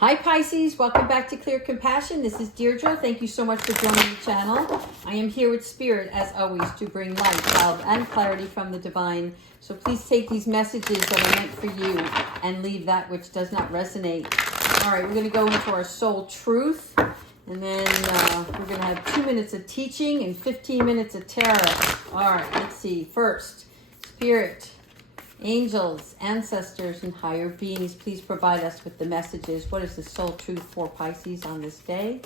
Hi Pisces, welcome back to Clear Compassion. This is Deirdre. Thank you so much for joining the channel. I am here with Spirit, as always, to bring light, love, and clarity from the divine. So please take these messages that are meant for you and leave that which does not resonate. All right, we're going to go into our soul truth. And then we're going to have 2 minutes of teaching and 15 minutes of tarot. All right, let's see. First, Spirit, angels, ancestors, and higher beings, please provide us with the messages. What is the soul truth for Pisces on this day?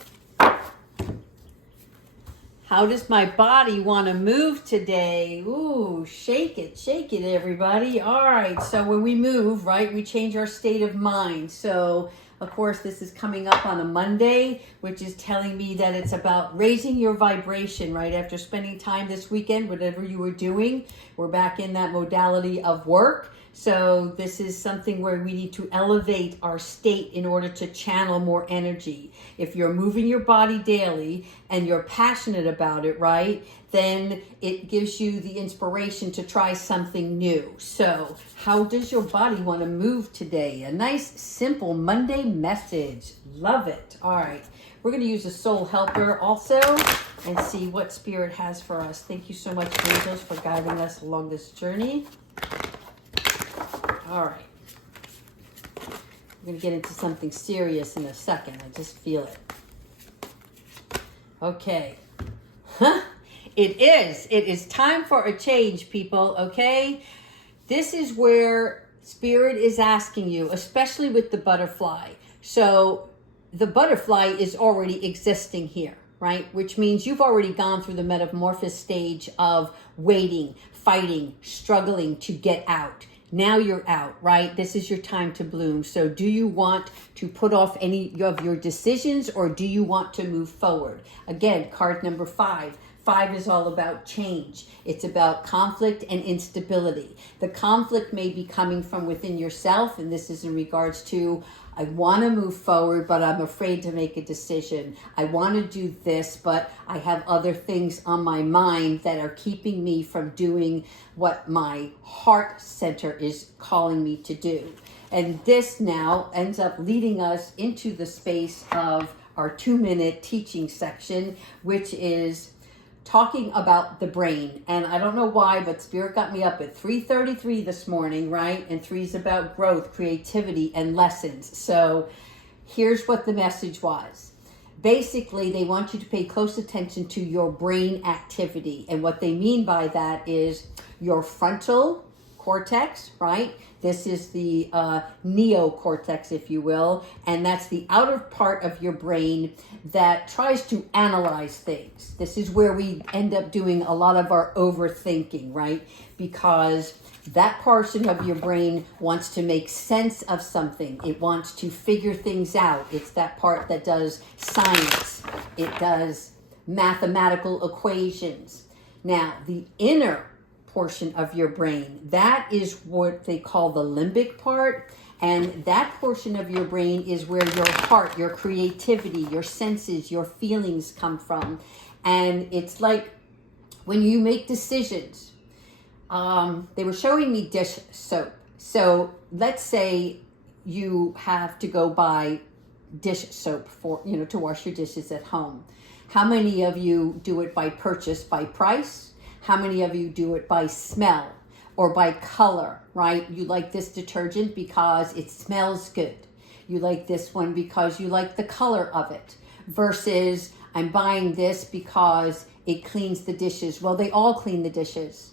How does my body want to move today? Ooh, shake it, everybody. All right, so when we move, right, we change our state of mind. So, of course, this is coming up on a Monday, which is telling me that it's about raising your vibration, right? After spending time this weekend, whatever you were doing, we're back in that modality of work. So this is something where we need to elevate our state in order to channel more energy. If you're moving your body daily and you're passionate about it, right, then it gives you the inspiration to try something new. So how does your body want to move today? A nice, simple Monday message. Love it. All right. We're going to use a soul helper also and see what Spirit has for us. Thank you so much, angels, for guiding us along this journey. All right. We're going to get into something serious in a second. I just feel it. Okay. It is time for a change, people, okay? This is where Spirit is asking you, especially with the butterfly. So the butterfly is already existing here, right? Which means you've already gone through the metamorphosis stage of waiting, fighting, struggling to get out. Now you're out, right? This is your time to bloom. So do you want to put off any of your decisions, or do you want to move forward? Again, card number 5. 5 is all about change. It's about conflict and instability. The conflict may be coming from within yourself, and this is in regards to, I want to move forward, but I'm afraid to make a decision. I want to do this, but I have other things on my mind that are keeping me from doing what my heart center is calling me to do. And this now ends up leading us into the space of our 2-minute teaching section, which is talking about the brain. And I don't know why, but Spirit got me up at 3:33 this morning, right? And 3 is about growth, creativity, and lessons. So here's what the message was. Basically, they want you to pay close attention to your brain activity. And what they mean by that is your frontal cortex, right? This is the neocortex, if you will, and that's the outer part of your brain that tries to analyze things. This is where we end up doing a lot of our overthinking, right? Because that portion of your brain wants to make sense of something. It wants to figure things out. It's that part that does science. It does mathematical equations. Now, the inner portion of your brain, that is what they call the limbic part, and that portion of your brain is where your heart, your creativity, your senses, your feelings come from. And it's like when you make decisions, they were showing me dish soap. So let's say you have to go buy dish soap for, to wash your dishes at home. How many of you do it by purchase, by price? How many of you do it by smell or by color, right? You like this detergent because it smells good. You like this one because you like the color of it. Versus, I'm buying this because it cleans the dishes. Well, they all clean the dishes.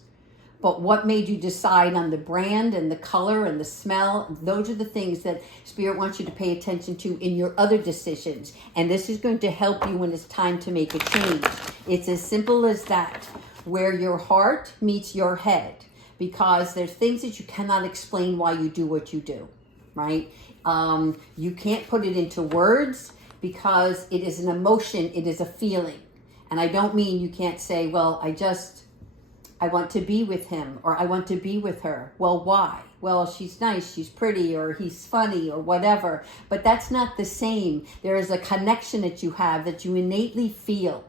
But what made you decide on the brand and the color and the smell? Those are the things that Spirit wants you to pay attention to in your other decisions. And this is going to help you when it's time to make a change. It's as simple as that. Where your heart meets your head, because there's things that you cannot explain why you do what you do, right? You can't put it into words because it is an emotion, it is a feeling. And I don't mean you can't say, well, I want to be with him, or I want to be with her. Well, why? Well, she's nice, she's pretty, or he's funny, or whatever. But that's not the same. There is a connection that you have that you innately feel.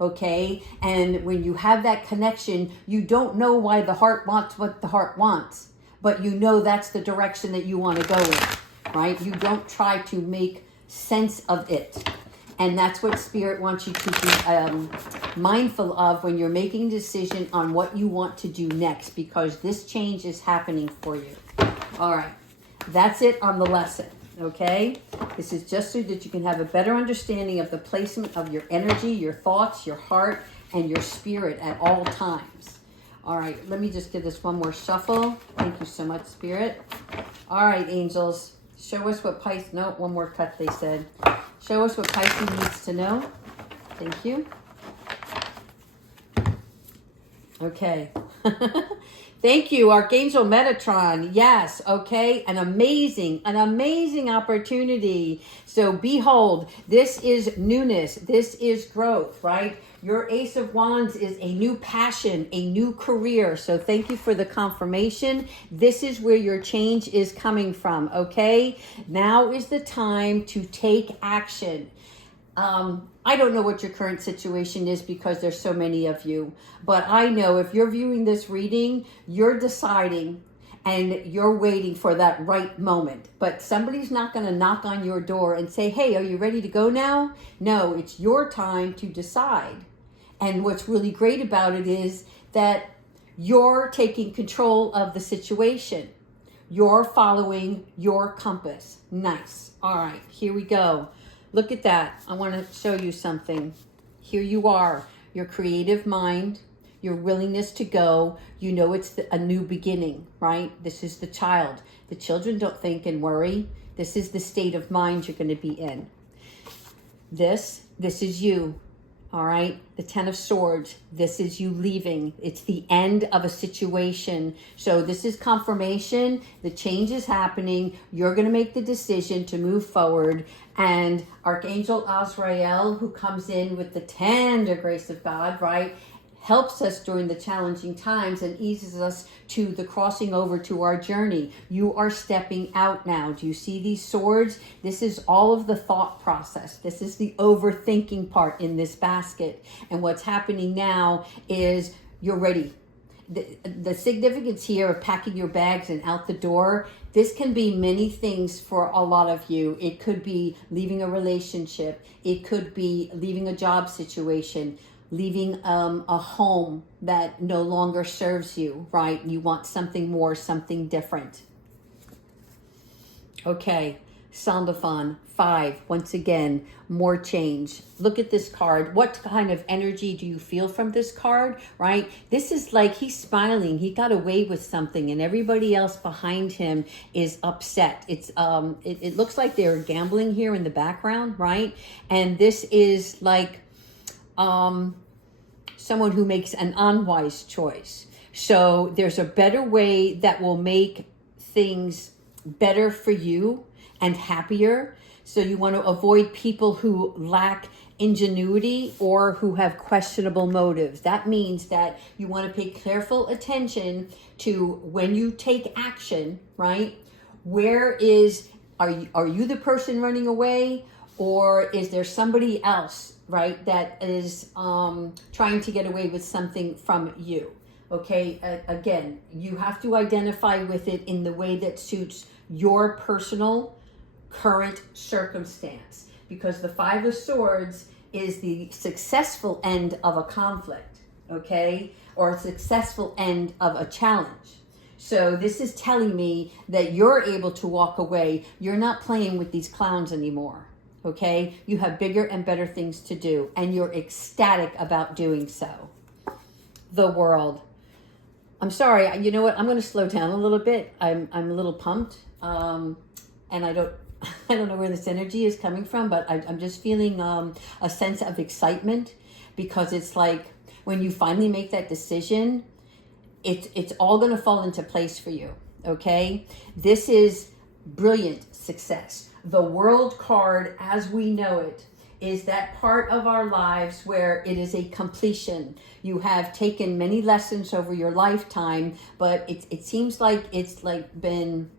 Okay, and when you have that connection, you don't know why the heart wants what the heart wants, but you know that's the direction that you want to go in, right? You don't try to make sense of it. And that's what Spirit wants you to be mindful of when you're making a decision on what you want to do next, because this change is happening for you. All right. That's it on the lesson. Okay? This is just so that you can have a better understanding of the placement of your energy, your thoughts, your heart, and your spirit at all times. All right. Let me just give this one more shuffle. Thank you so much, Spirit. All right, angels. Show us what Pisces... No, one more cut, they said. Show us what Pisces needs to know. Thank you. Okay. Thank you, Archangel Metatron. Yes, okay. An amazing opportunity. So behold, this is newness. This is growth, right? Your Ace of Wands is a new passion, a new career. So thank you for the confirmation. This is where your change is coming from, okay? Now is the time to take action. I don't know what your current situation is because there's so many of you, but I know if you're viewing this reading, you're deciding and you're waiting for that right moment. But somebody's not going to knock on your door and say, hey, are you ready to go now? No, it's your time to decide. And what's really great about it is that you're taking control of the situation. You're following your compass. Nice. All right, here we go. Look at that. I want to show you something. Here you are, your creative mind, your willingness to go. You know it's a new beginning, right? This is the child. The children don't think and worry. This is the state of mind you're going to be in. This is you. All right, the Ten of Swords, this is you leaving. It's the end of a situation. So this is confirmation. The change is happening. You're going to make the decision to move forward. And Archangel Azrael, who comes in with the tender grace of God, right, helps us during the challenging times and eases us to the crossing over to our journey. You are stepping out now. Do you see these swords? This is all of the thought process. This is the overthinking part in this basket. And what's happening now is you're ready. The significance here of packing your bags and out the door, this can be many things for a lot of you. It could be leaving a relationship. It could be leaving a job situation, leaving a home that no longer serves you, right? You want something more, something different. Okay, Sandophon 5, once again, more change. Look at this card. What kind of energy do you feel from this card, right? This is like he's smiling. He got away with something and everybody else behind him is upset. It looks like they're gambling here in the background, right? And this is like someone who makes an unwise choice. So there's a better way that will make things better for you and happier. So you want to avoid people who lack ingenuity or who have questionable motives. That means that you want to pay careful attention to when you take action, right? Are you the person running away, or is there somebody else, right, that is trying to get away with something from you? Okay, again, you have to identify with it in the way that suits your personal current circumstance, because the Five of Swords is the successful end of a conflict, okay, or a successful end of a challenge. So this is telling me that you're able to walk away. You're not playing with these clowns anymore. Okay, you have bigger and better things to do, and you're ecstatic about doing so. The World. I'm sorry, you know what? I'm going to slow down a little bit. I'm a little pumped, and I don't know where this energy is coming from, but I'm just feeling a sense of excitement, because it's like when you finally make that decision, it's all going to fall into place for you. Okay, this is brilliant success. The World card, as we know it, is that part of our lives where it is a completion. You have taken many lessons over your lifetime, but it seems like it's like been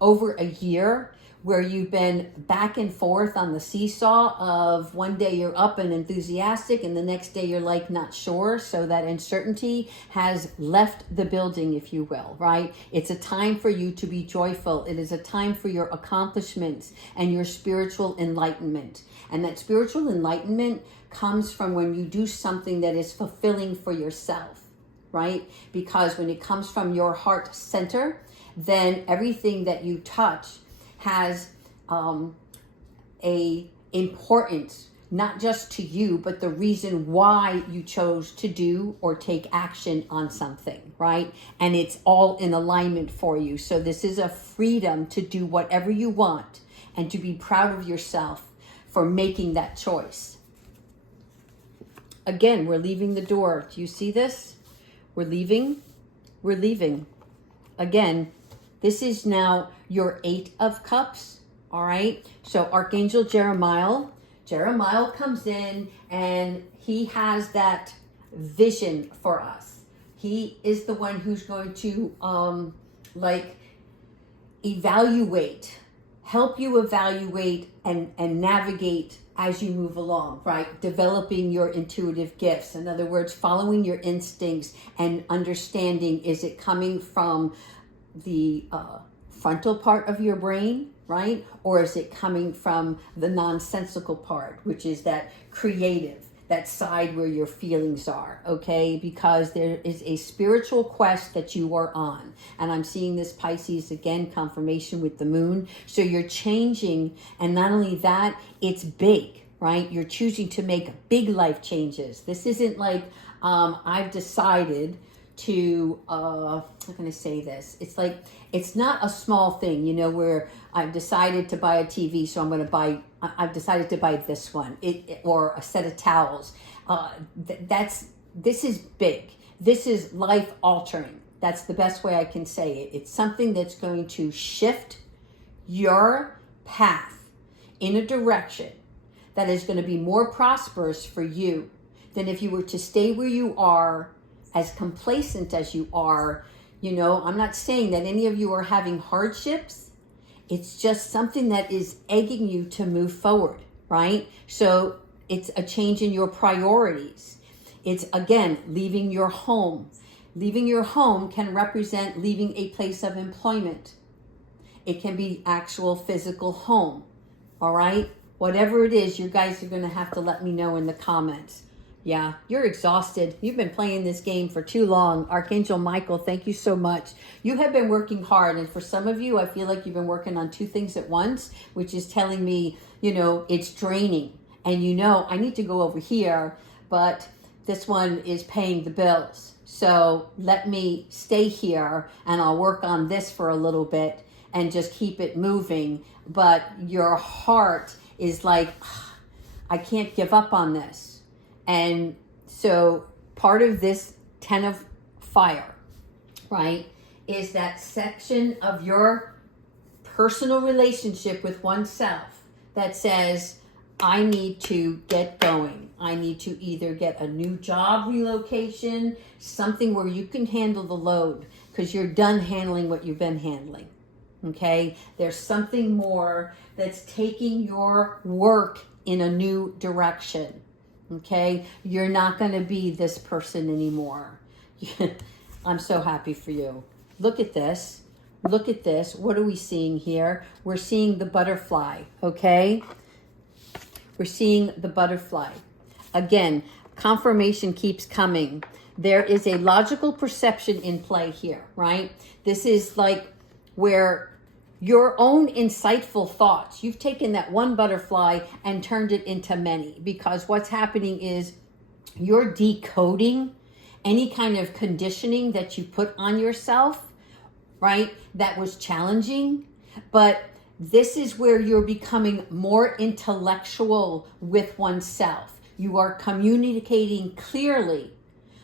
over a year where you've been back and forth on the seesaw of one day you're up and enthusiastic and the next day you're like not sure. So that uncertainty has left the building, if you will, right? It's a time for you to be joyful. It is a time for your accomplishments and your spiritual enlightenment. And that spiritual enlightenment comes from when you do something that is fulfilling for yourself, right? Because when it comes from your heart center, then everything that you touch has a importance, not just to you, but the reason why you chose to do or take action on something, right? And it's all in alignment for you. So this is a freedom to do whatever you want and to be proud of yourself for making that choice. Again, we're leaving the door. Do you see this? We're leaving. We're leaving. Again, this is now your 8 of Cups, all right? So Archangel Jeremiah comes in and he has that vision for us. He is the one who's going to help you evaluate and navigate as you move along, right? Developing your intuitive gifts. In other words, following your instincts and understanding, is it coming from the frontal part of your brain, right? Or is it coming from the nonsensical part, which is that creative, that side where your feelings are, okay? Because there is a spiritual quest that you are on. And I'm seeing this Pisces again, confirmation with the moon. So you're changing, and not only that, it's big, right? You're choosing to make big life changes. This isn't like, I've decided to, how can I say this? It's like, it's not a small thing, you know, where I've decided to buy a TV, so I've decided to buy this one, or a set of towels. This is big. This is life altering. That's the best way I can say it. It's something that's going to shift your path in a direction that is going to be more prosperous for you than if you were to stay where you are, as complacent as you are. You know, I'm not saying that any of you are having hardships. It's just something that is egging you to move forward, right? So it's a change in your priorities. It's, again, leaving your home. Leaving your home can represent leaving a place of employment. It can be actual physical home, all right? Whatever it is, you guys are going to have to let me know in the comments. Yeah, you're exhausted. You've been playing this game for too long. Archangel Michael, thank you so much. You have been working hard. And for some of you, I feel like you've been working on 2 things at once, which is telling me, you know, it's draining. And you know, I need to go over here, but this one is paying the bills. So let me stay here and I'll work on this for a little bit and just keep it moving. But your heart is like, I can't give up on this. And so part of this 10 of Fire, right, is that section of your personal relationship with oneself that says, I need to get going. I need to either get a new job relocation, something where you can handle the load because you're done handling what you've been handling. Okay? There's something more that's taking your work in a new direction. Okay, you're not going to be this person anymore. I'm so happy for you. Look at this. Look at this. What are we seeing here? We're seeing the butterfly, okay? We're seeing the butterfly. Again, confirmation keeps coming. There is a logical perception in play here, right? This is like where your own insightful thoughts, you've taken that one butterfly and turned it into many, because what's happening is you're decoding any kind of conditioning that you put on yourself, right? That was challenging, but this is where you're becoming more intellectual with oneself. You are communicating clearly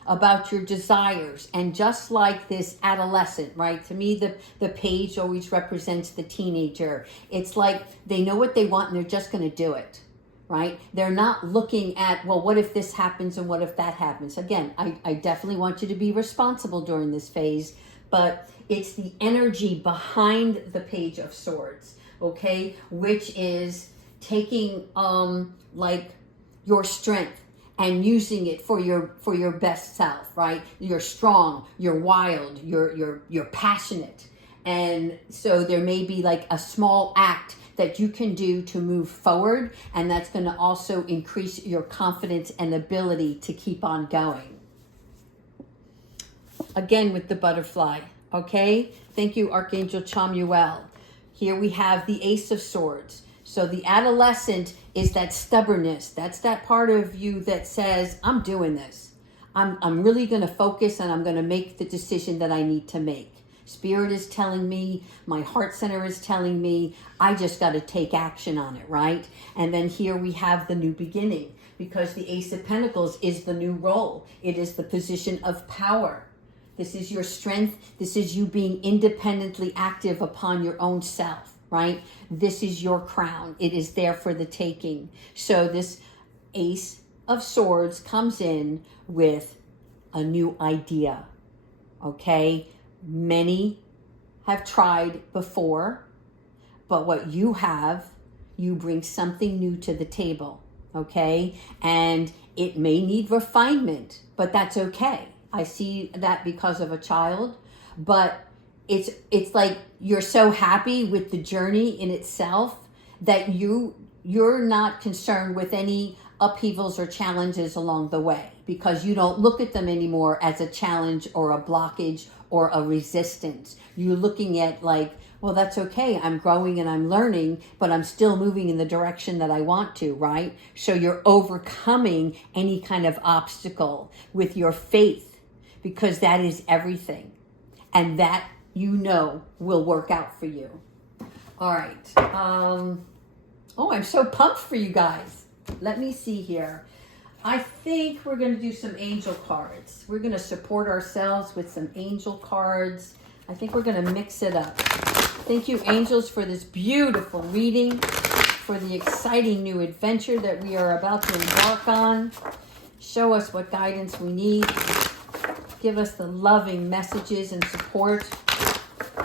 about your desires. And just like this adolescent, right? To me, the page always represents the teenager. It's like they know what they want and they're just going to do it, right? They're not looking at, well, what if this happens and what if that happens? Again, I definitely want you to be responsible during this phase, but it's the energy behind the Page of Swords. okay, which is taking like your strength and using it for your best self, right? You're strong, you're wild, you're passionate. And so there may be like a small act that you can do to move forward, and that's going to also increase your confidence and ability to keep on going. Again with the butterfly, okay? Thank you, Archangel Chamuel. Here we have the Ace of Swords. So the adolescent is that stubbornness. That's that part of you that says, I'm doing this. I'm really going to focus, and I'm going to make the decision that I need to make. Spirit is telling me, my heart center is telling me, I just got to take action on it, right? And then here we have the new beginning, because the Ace of Pentacles is the new role. It is the position of power. This is your strength. This is you being independently active upon your own self, right? This is your crown. It is there for the taking. So this Ace of Swords comes in with a new idea, okay? Many have tried before, but what you have, you bring something new to the table, okay? And it may need refinement, but that's okay. I see that because of a child, but it's like you're so happy with the journey in itself that you're not concerned with any upheavals or challenges along the way, because you don't look at them anymore as a challenge or a blockage or a resistance. You're looking at like, well, that's okay. I'm growing and I'm learning, but I'm still moving in the direction that I want to, right? So you're overcoming any kind of obstacle with your faith, because that is everything. And that, you know, will work out for you. All right. Oh, I'm so pumped for you guys. Let me see here. I think we're going to do some angel cards. We're going to support ourselves with some angel cards. I think we're going to mix it up. Thank you, angels, for this beautiful reading, for the exciting new adventure that we are about to embark on. Show us what guidance we need. Give us the loving messages and support,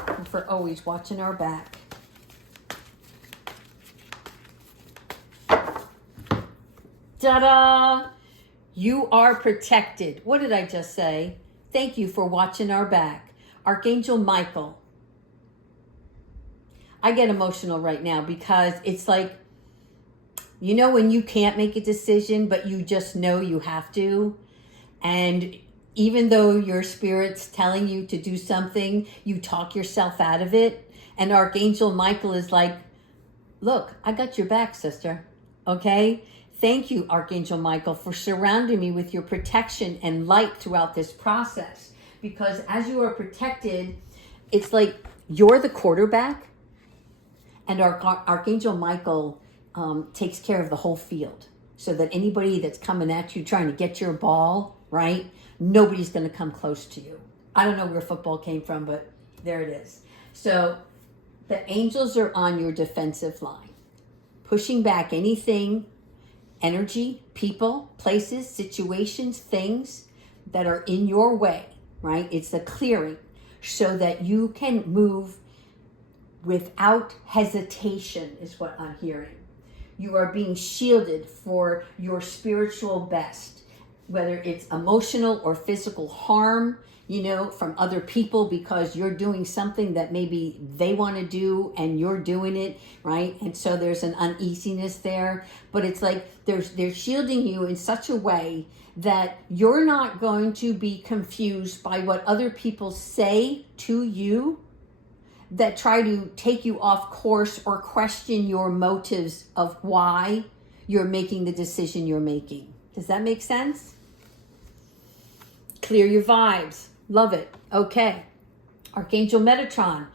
and for always watching our back. Ta-da! You are protected. What did I just say? Thank you for watching our back. Archangel Michael. I get emotional right now because it's like, you know when you can't make a decision, but you just know you have to, and even though your spirit's telling you to do something, you talk yourself out of it. And Archangel Michael is like, look, I got your back, sister. Okay? Thank you, Archangel Michael, for surrounding me with your protection and light throughout this process. Because as you are protected, it's like you're the quarterback, and Archangel Michael takes care of the whole field. So that anybody that's coming at you trying to get your ball, right? Nobody's going to come close to you. I don't know where football came from, but there it is. So the angels are on your defensive line, pushing back anything, energy, people, places, situations, things that are in your way, right? It's the clearing so that you can move without hesitation is what I'm hearing. You are being shielded for your spiritual best, whether it's emotional or physical harm, you know, from other people because you're doing something that maybe they want to do and you're doing it, right? And so there's an uneasiness there, but it's like they're shielding you in such a way that you're not going to be confused by what other people say to you that try to take you off course or question your motives of why you're making the decision you're making. Does that make sense? Clear your vibes. Love it. Okay. Archangel Metatron,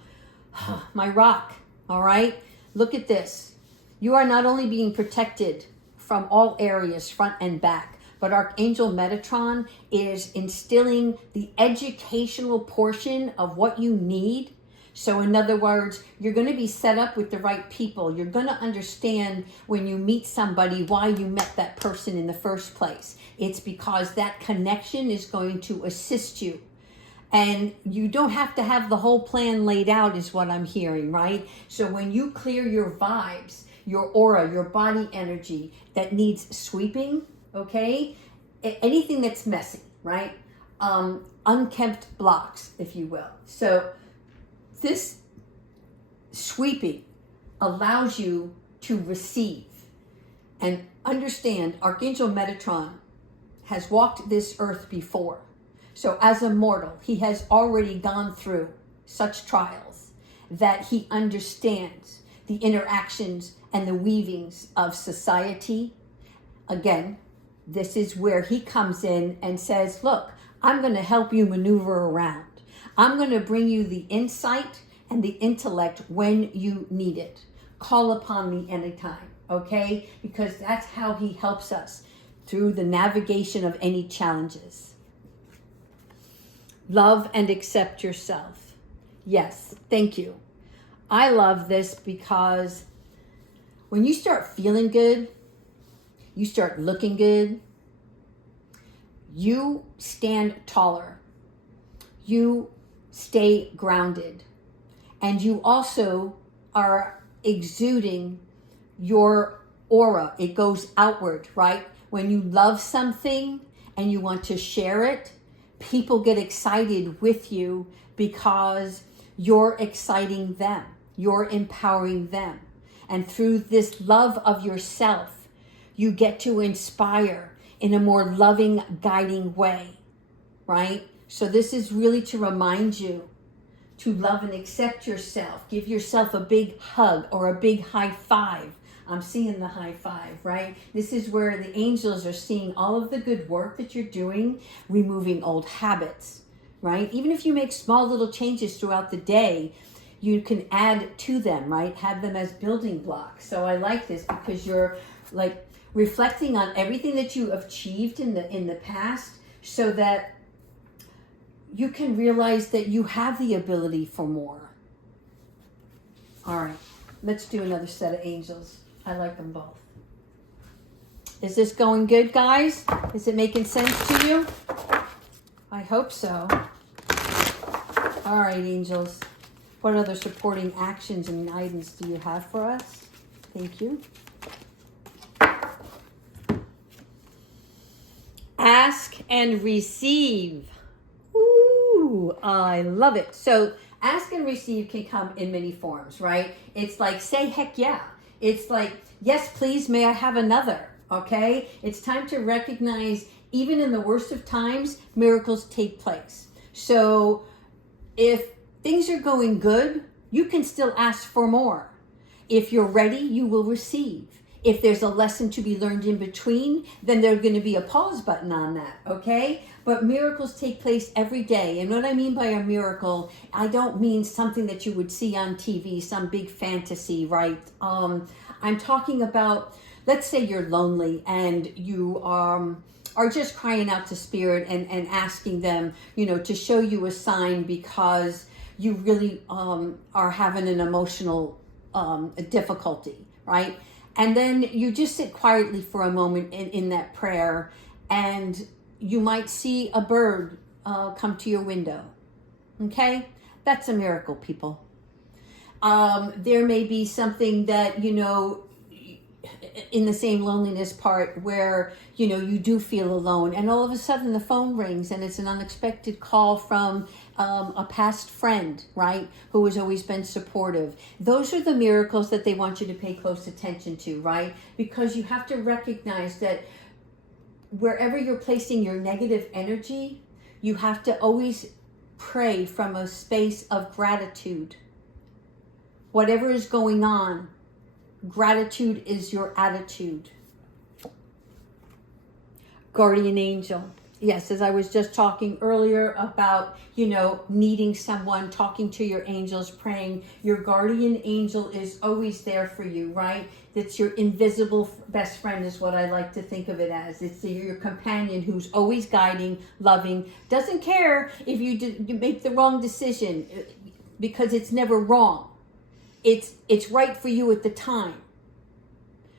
my rock. All right. Look at this. You are not only being protected from all areas, front and back, but Archangel Metatron is instilling the educational portion of what you need. So in other words, you're going to be set up with the right people. You're going to understand when you meet somebody why you met that person in the first place. It's because that connection is going to assist you. And you don't have to have the whole plan laid out is what I'm hearing, right? So when you clear your vibes, your aura, your body energy that needs sweeping, okay? Anything that's messy, right? Unkempt blocks, if you will. So this sweeping allows you to receive and understand. Archangel Metatron has walked this earth before. So as a mortal, he has already gone through such trials that he understands the interactions and the weavings of society. Again, this is where he comes in and says, look, I'm going to help you maneuver around. I'm going to bring you the insight and the intellect when you need it. Call upon me anytime, okay? Because that's how he helps us through the navigation of any challenges. Love and accept yourself. Yes, thank you. I love this because when you start feeling good, you start looking good, you stand taller, you stay grounded, and you also are exuding your aura. It goes outward, right? When you love something and you want to share it, people get excited with you because you're exciting them. You're empowering them. And through this love of yourself, you get to inspire in a more loving, guiding way, right? So this is really to remind you to love and accept yourself. Give yourself a big hug or a big high five. I'm seeing the high five, right? This is where the angels are seeing all of the good work that you're doing, removing old habits, right? Even if you make small little changes throughout the day, you can add to them, right? Have them as building blocks. So I like this because you're like reflecting on everything that you achieved in the past so that you can realize that you have the ability for more. All right, let's do another set of angels. I like them both. Is this going good, guys? Is it making sense to you? I hope so. All right, angels. What other supporting actions and guidance do you have for us? Thank you. Ask and receive. Ooh, I love it. So ask and receive can come in many forms, right? It's like, say heck yeah. It's like, yes, please, may I have another, okay? It's time to recognize, even in the worst of times, miracles take place. So if things are going good, you can still ask for more. If you're ready, you will receive. If there's a lesson to be learned in between, then there's going to be a pause button on that, okay? But miracles take place every day. And what I mean by a miracle, I don't mean something that you would see on TV, some big fantasy, right? I'm talking about, let's say you're lonely and you are just crying out to Spirit and asking them, to show you a sign because you really are having an emotional difficulty, right? And then you just sit quietly for a moment in that prayer, and you might see a bird come to your window. Okay? That's a miracle, people. There may be something that, in the same loneliness part where, you do feel alone, and all of a sudden the phone rings and it's an unexpected call from a past friend, right, who has always been supportive. Those are the miracles that they want you to pay close attention to, right? Because you have to recognize that wherever you're placing your negative energy, you have to always pray from a space of gratitude. Whatever is going on, gratitude is your attitude. Guardian angel. Yes, as I was just talking earlier about, needing someone, talking to your angels, praying. Your guardian angel is always there for you, right? That's your invisible best friend is what I like to think of it as. It's your companion who's always guiding, loving, doesn't care if you make the wrong decision because it's never wrong. It's right for you at the time.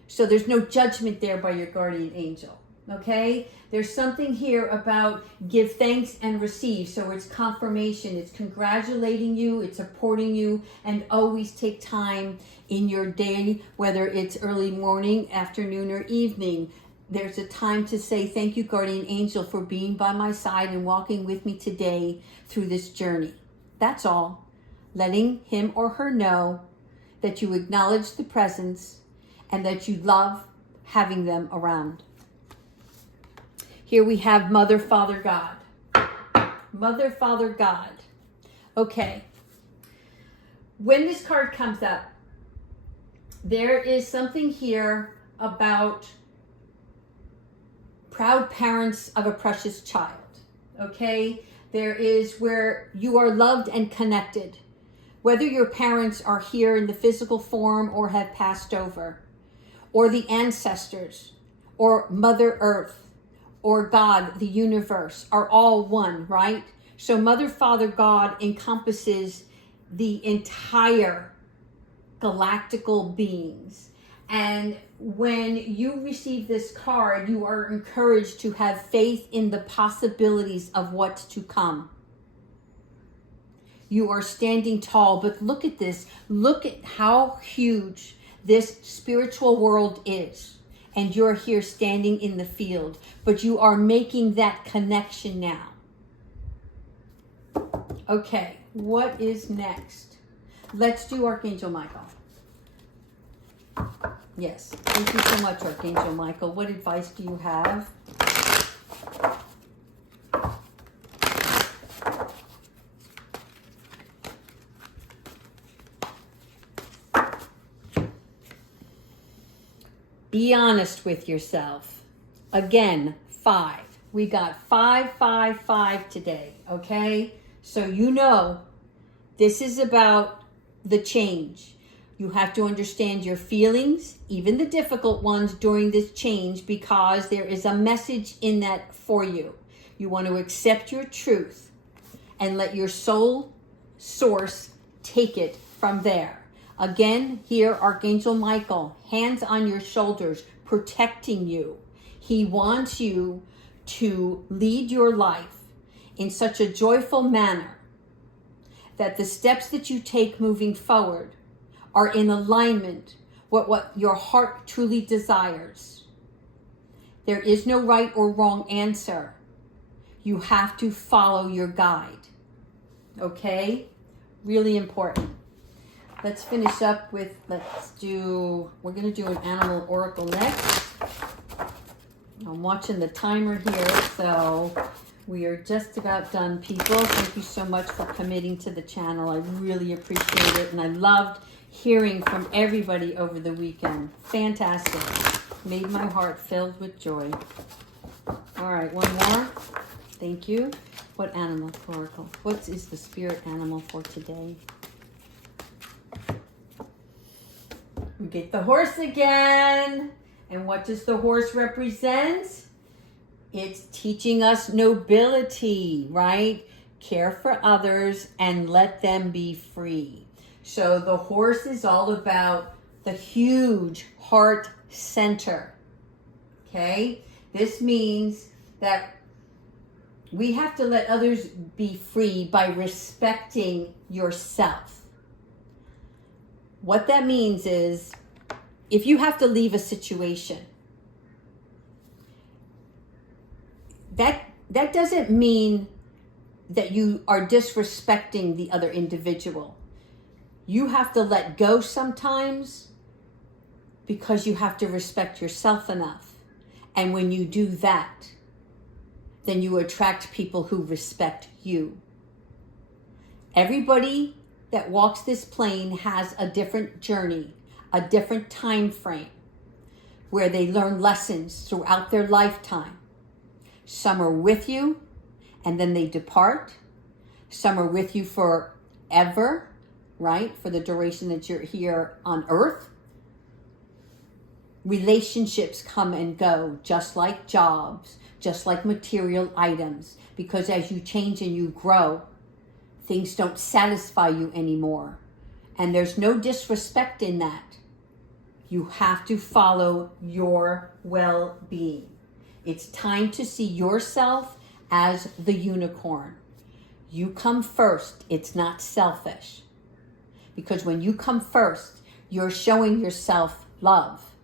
So there's no judgment there by your guardian angel. Okay? There's something here about give thanks and receive. So it's confirmation. It's congratulating you. It's supporting you. And always take time in your day, whether it's early morning, afternoon, or evening. There's a time to say, thank you, guardian angel, for being by my side and walking with me today through this journey. That's all. Letting him or her know that you acknowledge the presence and that you love having them around. Here we have Mother, Father, God. Mother, Father, God. Okay. When this card comes up, there is something here about proud parents of a precious child. Okay? There is where you are loved and connected. Whether your parents are here in the physical form or have passed over, or the ancestors, or Mother Earth, or God, the universe, are all one, right? So Mother, Father, God encompasses the entire galactical beings. And when you receive this card, you are encouraged to have faith in the possibilities of what's to come. You are standing tall, but look at this. Look at how huge this spiritual world is. And you're here standing in the field, but you are making that connection now. Okay, what is next? Let's do Archangel Michael. Yes, thank you so much, Archangel Michael. What advice do you have? Be honest with yourself. Again, 5. We got 5, 5, 5 today, okay? So you know this is about the change. You have to understand your feelings, even the difficult ones during this change, because there is a message in that for you. You want to accept your truth and let your soul source take it from there. Again, here, Archangel Michael, hands on your shoulders, protecting you. He wants you to lead your life in such a joyful manner that the steps that you take moving forward are in alignment with what your heart truly desires. There is no right or wrong answer. You have to follow your guide. Okay? Really important. Let's finish up with, we're going to do an animal oracle next. I'm watching the timer here, so we are just about done, people. Thank you so much for committing to the channel. I really appreciate it, and I loved hearing from everybody over the weekend. Fantastic. Made my heart filled with joy. All right, one more. Thank you. What animal oracle? What is the spirit animal for today? We get the horse again. And what does the horse represent? It's teaching us nobility, right? Care for others and let them be free. So the horse is all about the huge heart center. Okay? This means that we have to let others be free by respecting yourself. What that means is, if you have to leave a situation, that doesn't mean that you are disrespecting the other individual. You have to let go sometimes because you have to respect yourself enough. And when you do that, then you attract people who respect you. Everybody that walks this plane has a different journey, a different time frame, where they learn lessons throughout their lifetime. Some are with you and then they depart. Some are with you forever, right? For the duration that you're here on earth. Relationships come and go, just like jobs, just like material items, because as you change and you grow, things don't satisfy you anymore. And there's no disrespect in that. You have to follow your well-being. It's time to see yourself as the unicorn. You come first. It's not selfish. Because when you come first, you're showing yourself love.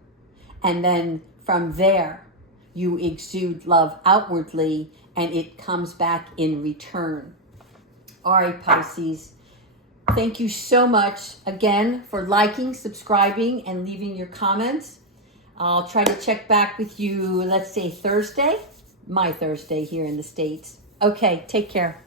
And then from there, you exude love outwardly and it comes back in return. All right, Pisces. Thank you so much again for liking, subscribing, and leaving your comments. I'll try to check back with you, let's say Thursday, my Thursday here in the States. Okay, take care.